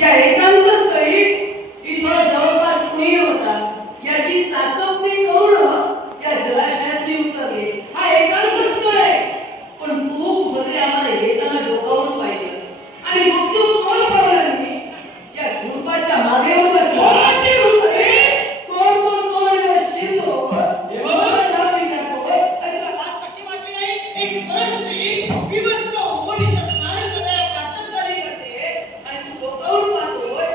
या एकांत स्थळी इथं जवळपास स्नेह होता याची चाचपणी करूनच या जलाशयात मी उतरले. हा एकांत स्थळ आहे, पण तू कुठे आम्हाला येताना डोकावून पाहिजेस आणि गुपचूप चोर पावलांनी या झुडपाच्या मागे येऊन बसला. चोर तो चोर शिरतो मला विचारतोस आणि तुला लाज कशी वाटली नाही? एक परस्त्री विवस्त्र ओढीत असणारे सगळ्या प्रातःकाली करते आणि तू डोकावून पाहतोय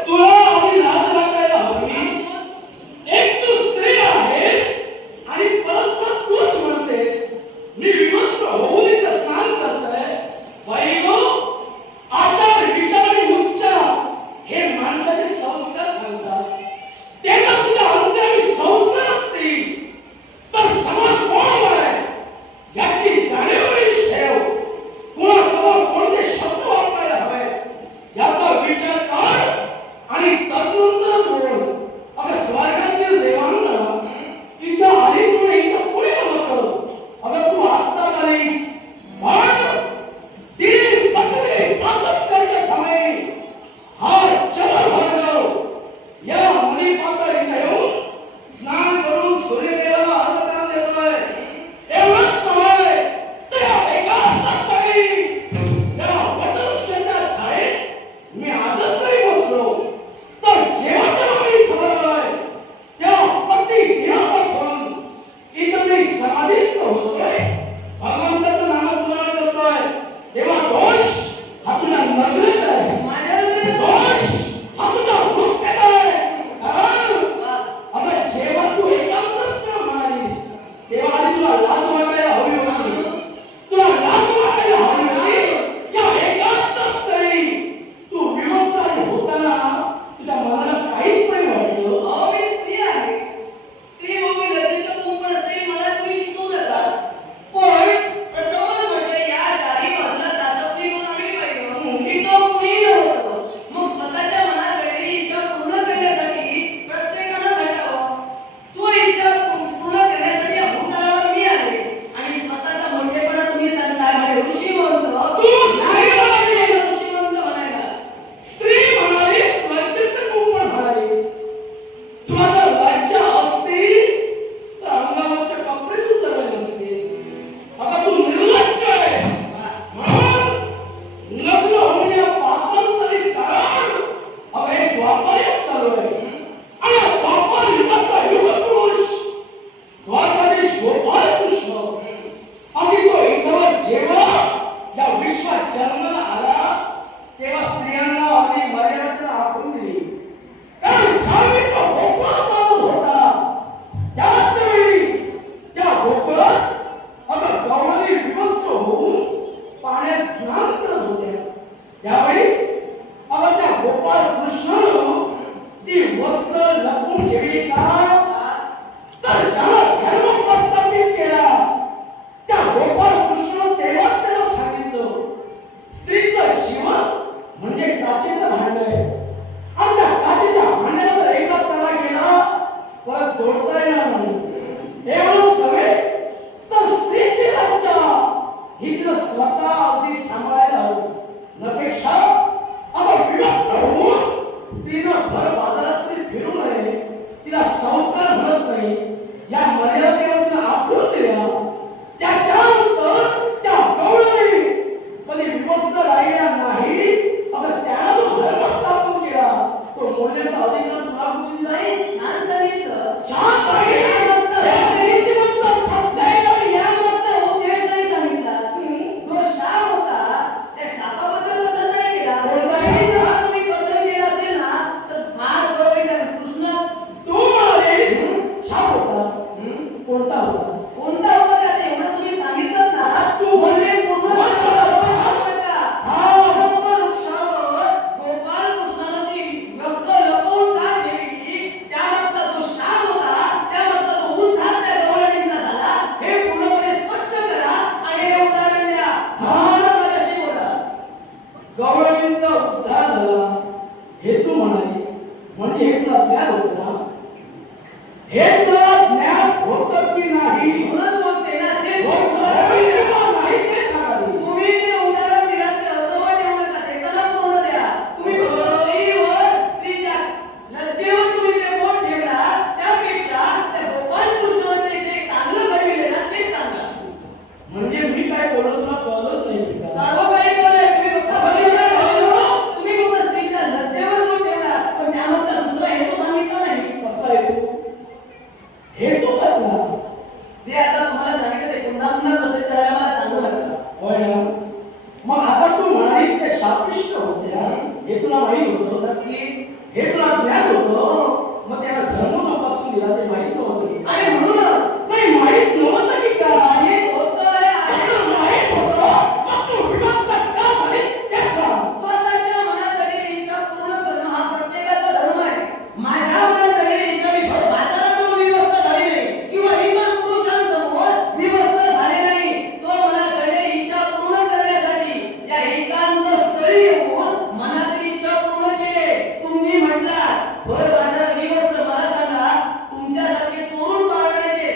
हे तुला माहित होतं? नक्कीच. हे तुला ज्ञान होतं? मग त्याला धर्म तपासून दिला ते माहित नव्हतं. आणि म्हणूनच नाही माहित नव्हतं की काय माहीत होतं आणि आहे. माहित होतं मग तू विरोध का झाली ते सांग. स्वतःच्या मनात झालेली इच्छा पूर्ण करणं हा प्रत्येकाचा धर्म आहे. माझ्या मनात झालेली इच्छा मी भर बाजारात विवस्त्र झाली नाही किंवा इतर पुरुषांसमोर विवस्त्र झाले नाही. स्वमनात झालेली इच्छा पूर्ण करण्यासाठी या एकांत स्थळी येऊन मनातील इच्छा पूर्ण केली. तुम्ही म्हटलात भर बाजारात विवस्त्र. मला सांगा, तुमच्यासारखे चोरून पाळणारे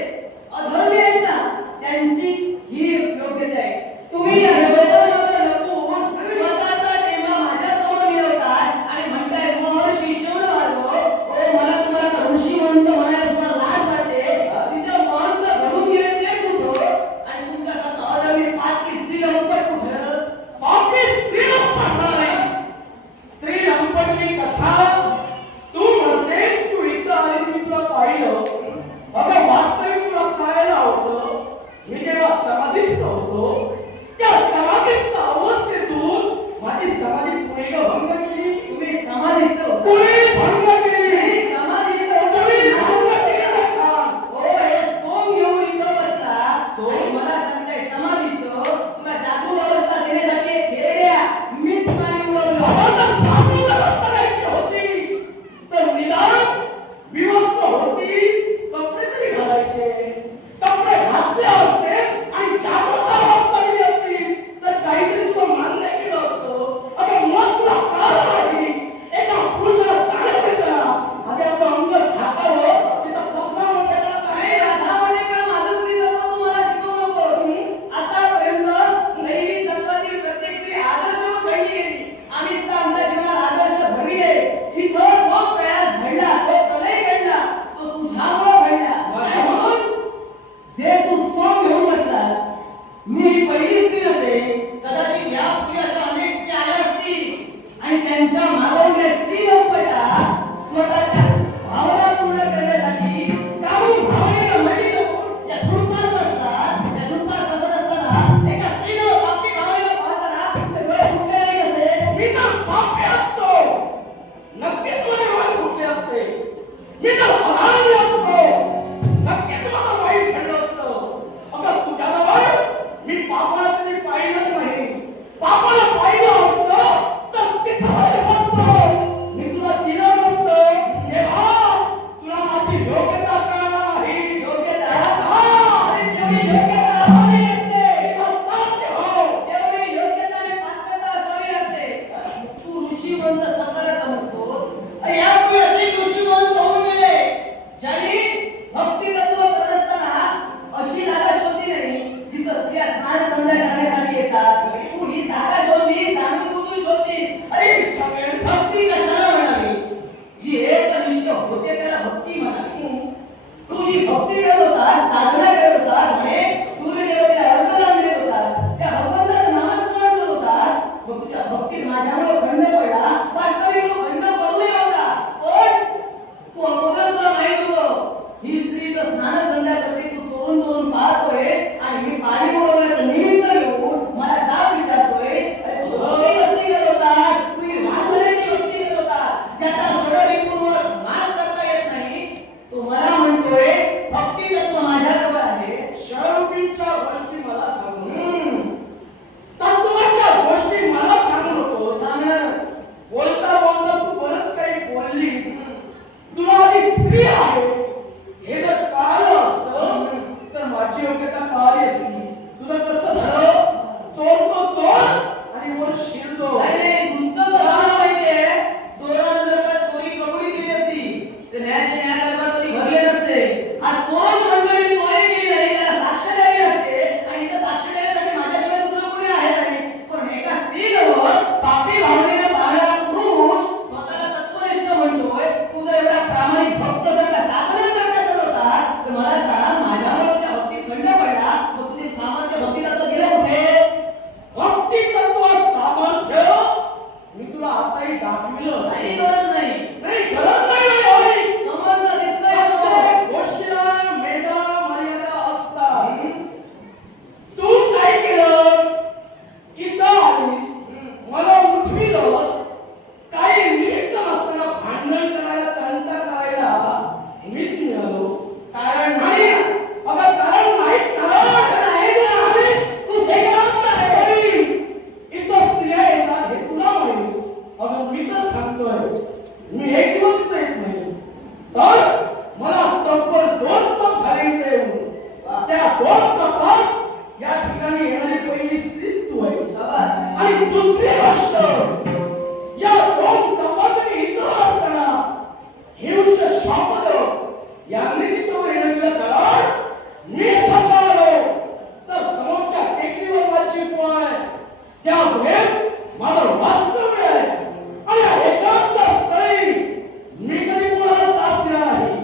अधर्मी आहेत ना, त्यांची ही योग्यता आहे. तुम्ही या योग्यतेमध्ये लपून स्वतःचा टेंबा माझ्यासमोर मिळवतात आणि म्हणताय महर्षी चौरवारो, ओ मला तुम्हाला ऋषी म्हणतो म्हणायला सुद्धा लाज वाटते. जिथे महंत घडून गेले ते कुठं आणि तुमच्यासारखं अधर्मी पातकी स्त्री लंपट कुठं? बापरे स्त्री लंपट नाही. स्त्री लंपट मी कसा? तू म्हणतेस तू इथं आलीस मी तुला पाहिलं. अगं वास्तविक तुला काय होतं? मी जेव्हा समाधीस्थ होतो त्या समाधीस्थ अवस्थेतून माझी समाधी पुणे भंग केली. तुम्ही समाधिस्थ होता. पुणे भंग केली. तुम्ही समाधिस्थ होता. तुम्ही भंग केली का सांग? ओ हे सोंग घेऊन इथं बसला आणि मला सांगताय समाधिस्थ. तुला जादू अवस्था देण्यासाठी खेड्या मीच पाणी उडवलं. बाबाला जादू अवस्था द्यायची होती तर निदान विवस्त्र होती, कपडे तरी घालायचे. कपडे घातले असते आणि जागृत अवस्था दिली असती तर काहीतरी तुला मान्य केलं असतं. आता मग तुला कळलं नाही एका पुरुषाला चालत येतं ना, आधी आपलं अंग झाकावं तिथं कसला मोठ्या कळत नाही, आहे. असा म्हणे का माझं स्त्री तत्व तू मला शिकवू नकोस. आतापर्यंत दैवी तत्वातील प्रत्येक स्त्री आदर्शवत घडली गेली. आम्ही सुद्धा आमच्या जीवनात आदर्श घडली आहे. इथं जो प्रयास घडला, तो प्रलय घडला, तो तुझ्यामुळं घडला. आणि म्हणून जे तू सोंग घेऊन बसलास, मी ही पहिली स्त्री नसेल. कदाचित या पूर्वी अशा अनेक स्त्री आल्या असतील आणि त्यांच्या मागवल्या स्त्री लंपटा स्वतःच्या भावना पूर्ण करण्यासाठी काही भावनेला मडी लावून या झुडपात बसतात. त्या झुडपात बसत असताना एका स्त्रीला बापी भावनेला पाहताना ते डोळे फुटले नाही कसे? मी तर पापी असतो, नक्कीच माझे डोळे फुटले असते. मी तर अधार्मी असतो, नक्कीच माझं वाईट घडलं असतं. अगं तुझ्याजवळ मी पापाला कधी पाहिलं नाही. पापाला पाहिलं असतं तर तिथं बसतो. मी तुला दिलं नसतं. तेव्हा तुला माझी योग्यता कळणार नाही. योग्यता? हा. अरे तेवढी योग्यता असावी लागते. इथं जास्त हो. तेवढी योग्यता आणि पात्रता असावी लागते. तू ऋषीवंत स्वतःला समजतोस. अरे या पूर्वी असे ऋषीवंत होऊन गेले ज्यांनी भक्ती तत्व करत असताना अशी जागा शोधली नाही जिथं स्त्रिया स्नान संध्या करण्यासाठी येतात. तू ही जागा शोधली, जाणून बुजून शोधली. अरे सगळे भक्ती कशाला म्हणाली? जी एकनिष्ठ होते त्याला भक्ती म्हणाली. तू जी भक्ती करत होतास, साधना करत होतास, म्हणे सूर्यदेवतेला अर्घदान देत होतास, त्या भगवंताचं नामस्मरण करत होतास. मग तुझ्या भक्तीत माझ्यामुळे खंड पडला. वास्तविक तो खंड पडू नये होता. पण तू अगोदर तुला माहित होतं ही स्त्री तर स्नान संध्या करते, तू चोरून चोरून पाहतोयस आणि मी पाणी उडवण्याचं निमित्त घेऊन मला जाब विचारतोयस. अरे तू भक्ती कसली करत होतास? तू ही वासनेची भक्ती करत होतास, ज्याचा षडरिपूंवर मात करता येत नाही. तो मला म्हणतोय भक्ती तत्व माझ्याजवळ आहे. शरबींच्या गोष्टी मला सांगू, तत्वाच्या गोष्टी मला सांगू नको. सांगणारच. बोलता बोलता तू बरंच काही बोललीस. तुला आधी स्त्री आहे हे जर कळालं असतं तर माझी योग्यता कळाली असती. तुझं कसं झालं? चोर तो चोर आणि वर शिरतो. नाही नाही, तुमचं कसं मला माहितीये. चोरानं जर का चोरी कबुली केली असती तर न्यायाचे न्यायालयात कधी भरले नसते. आज चोरच म्हणतोय मी चोरी केली नाही, त्याला साक्ष द्यावी लागते आणि इथं साक्ष देण्यासाठी माझ्याशिवाय दुसरं कोणी आहे नाही. पण एका स्त्रीजवळ पापी भावनेने पाहणारा पुरुष स्वतःला तत्वनिष्ठ म्हणतोय. तू जर एवढा प्रामाणिक भक्त जर का साधना जर का करत होतास तर मला सांग, माझ्यामुळे तुझ्या भक्तीत खंड पडला, मग तुझे सामर्थ्य भक्ती तत्व गेलं कुठे? भक्ती तत्व सामर्थ्य मी तुला आताही दाखविलं. काही गरज नाही. नाही गरज नाही होय. समजलं, दिसतंय समोर. प्रत्येक गोष्टीला मेधा मर्यादा असतात. तू काय केलं? इथं आलीस, मला उठविलंस, सांगतोय मी एक दिवस इथं येत नाही तर मला तब्बल 2 तास झाले इथे येऊन. त्या 2 तासात या ठिकाणी येणारी पहिली स्त्री तू आहेस. शाबास. आणि दुसरी गोष्ट या 2 तासात मी इथं असताना हिंस शापद यांनी तिथं येणं केलं कारण मी थकलो तर समोरच्या टेकडीवर माझी पाय त्यामुळे माझं वास्तव्य आहे आणि एकांत स्थळी मी कधी कोणाला त्रास दिला नाही.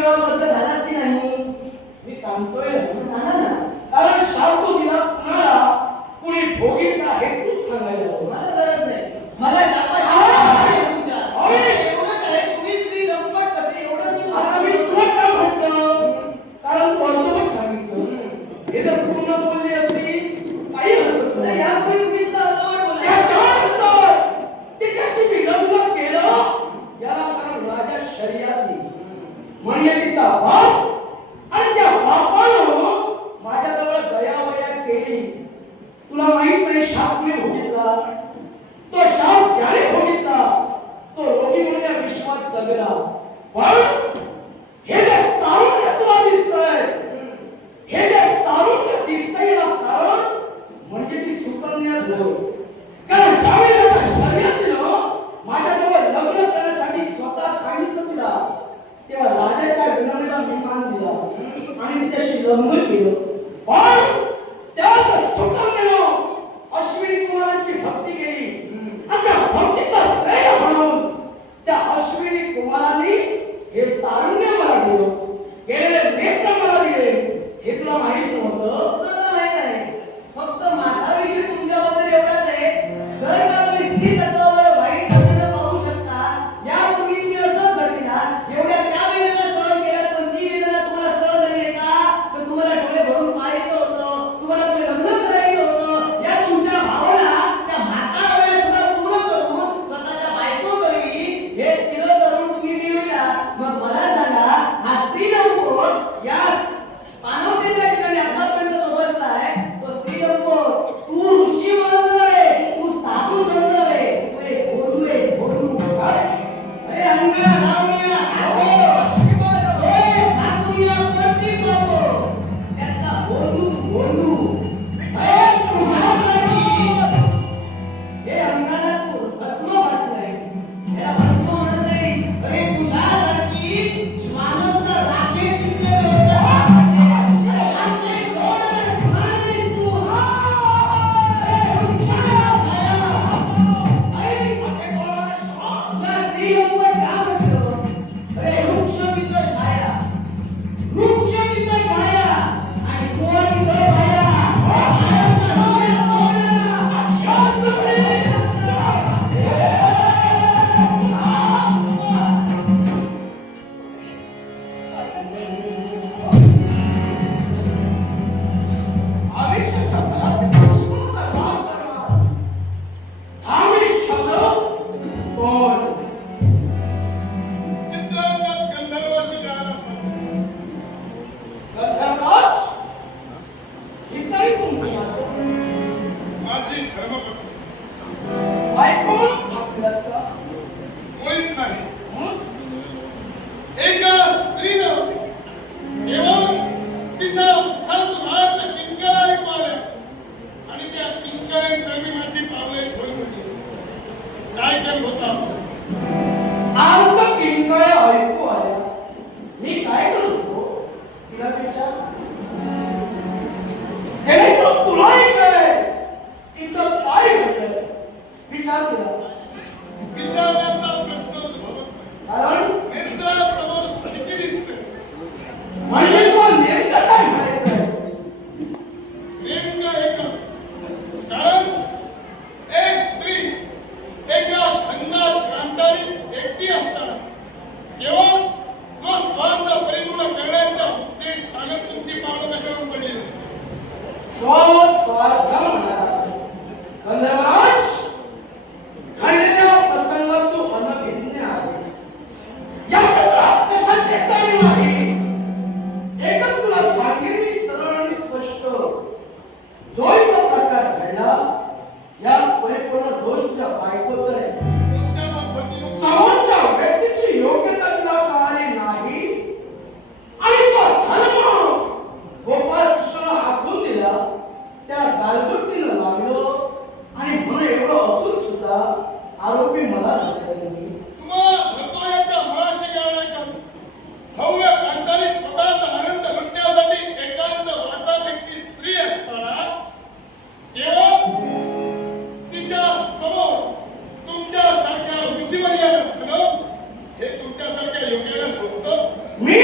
विवाहबद्ध झालात की नाही? मी सांगतोय ना. मग सांगा ना. कारण शाबू दिला कुणाला कुणी भोगीतला हे तूच सांगायला हवं. मला गरज नाही. मला शाबासकी आहे तुमच्या. एवढंच आहे, तुम्ही स्त्री लंपट कसे एवढं मी आता मी तुला काय म्हटलं? कारण तू अर्धवट सांगितलं. हे जर पूर्ण बोलली असतीस काही हरकत नाही, नाही. यापूर्वी तुम्ही सुद्धा अर्धवट बोलले. त्याच्यानंतर तिच्याशी मी लग्न केलं याला कारण राजा शर्यती म्हणजे तिचा बाप आणि त्या बापानं माझ्याजवळ दयावया केली. तुला माहित नाही शाप मी भोगितला. तो शाप ज्याने भोगितला तो रोगी म्हणून या विश्वात जगला. पण हे जे तारुण्य तुला दिसतंय, हे जे तारुण्य दिसतंय ना कारण म्हणजे ती सुकन्या होय. कारण ज्यावेळी आता शर्यतीनं माझ्याजवळ लग्न करण्यासाठी स्वतः सांगितलं तिला तेव्हा राजाच्या विनवणीला मी मान दिला आणि तिच्याशी लग्न केलं. पण त्याच सुकन्यानं अश्विनी कुमारांची भक्ती केली आणि त्या भक्तीचा श्रेय म्हणून त्या अश्विनी कुमारांनी हे तारुण्य मला दिलं, गेलेले नेत्र मला दिले. हे तुला माहित नव्हतं? मला माहित आहे. फक्त माझा विषय तुमच्याबद्दल एवढाच आहे. जर का तुम्ही स्त्री तत्वावर वाईट नजरेनं पाहू शकता, यापूर्वी तुम्ही असंच घडविलात. एवढ्या त्या वेदना सहन केल्यात, पण ती वेदना तुम्हाला सहन झाली आहे का? तर तुम्हाला डोळे भरून पाहायचं होतं, तुम्हाला ते लग्न करायचं होतं. या तुमच्या भावना त्या म्हातार वयात सुद्धा पूर्ण करून स्वतःच्या बायको करवी हे चिरतरुण तुम्ही मिळविला. मग मला सांगा, हा स्त्री लंपोट या पानवटीच्या ठिकाणी आतापर्यंत जो बसला आहे, तो स्त्री लंपोट. तू ऋषी मानतो आहे, तू साधू संत आहे, तू एक भोलू आहे, भोलू. अरे अंगा लावूया, ए, साधूया, प्रतीक बाबो. त्यातला भोलू, भोलू. ए, तुझ्यासाठी हे अंगाला तू भस्म भासलाय. याला भस्म म्हणत नाही. अरे तुझ्यासाठी श्वानच राखे तिथले होते. अरे आपले कोण आहे? श्वान आहेस तू. अरे वृक्षाला छाया. आई माझे कोणाला श्वास तुला स्त्री लंपट का म्हटलं? अरे वृक्ष तिथं छाया, वृक्ष तिथं छाया आणि कोण तिथं छाया. आयुष्याच्या काळात शिकवण्याचा लाभ करणार. थांबी शब्द कोण? चित्रांगद गंधर्वाची जाण असतात. गंधर्वराज ही तरी कोणती आहे? माझी धर्मपत्नी बायको म्हणून थांबल्यात का? मुळीच नाही. हं? एका स्त्रीनं केवळ तिच्या मुखात वाट किंकाळ्या ऐकू आल्या आणि त्या किंकाळ्यांसाठी माझी पावले थोडी काय करत होता? आमचं किंकाळ्या ऐकू आल्या. मी काय करत होतो? तिला विचार. जेणेकरून तुलाही कळेल इथं काय घडलंय. विचार केला. विचारण्याचा प्रश्न उद्भवत नाही. कारण नेत्रासमोर स्थिती दिसते. म्हणजे तुला नेमकं काय म्हणायचंय? नेमकं एकच. कारण एक स्त्री एका खंडात क्रांतारी एकटी असताना केवळ स्वस्वार्थ परिपूर्ण करण्याच्या उद्देशाने तुमची पावलं कशावरून पडली नसते. स्वस्वार्थ म्हणाला. गंधर्वराज घडलेल्या प्रसंगात तू अनभिज्ञ आहेस. याचा तुला कशाची जाणीव नाही. एकच तुला सांगेन मी सरळ आणि स्पष्ट. जो इथं प्रकार घडला या परिपूर्ण दोष तुझ्या बायकोचा आहे. कोणत्या पद्धतीने समोरच्या व्यक्तीची योग्यता तुला कळाली नाही आणि तो धर्म गोपाळ कृष्णाला आखून दिला. त्या गालबोटीनं लागलं आणि म्हणून एवढं असून सुद्धा आरोपी मला धरले. तुम्हाला धरतो याच्या मुळाची कारण एकच. भव्य क्रांतारीत स्वतःचा आनंद लुटण्यासाठी एकांत वासात एकटी स्त्री असताना केवळ तिच्या समोर तुमच्यासारख्या ऋषीवर्यानं हे तुमच्यासारख्या योग्याला शोधतं. मी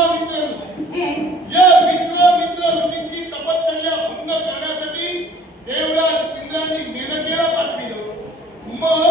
विश्वामित्र ऋषी. या विश्वामित्र ऋषींची तपश्चर्या भंग करण्यासाठी देवराज इंद्रांनी मेनकेला पाठविलं. मग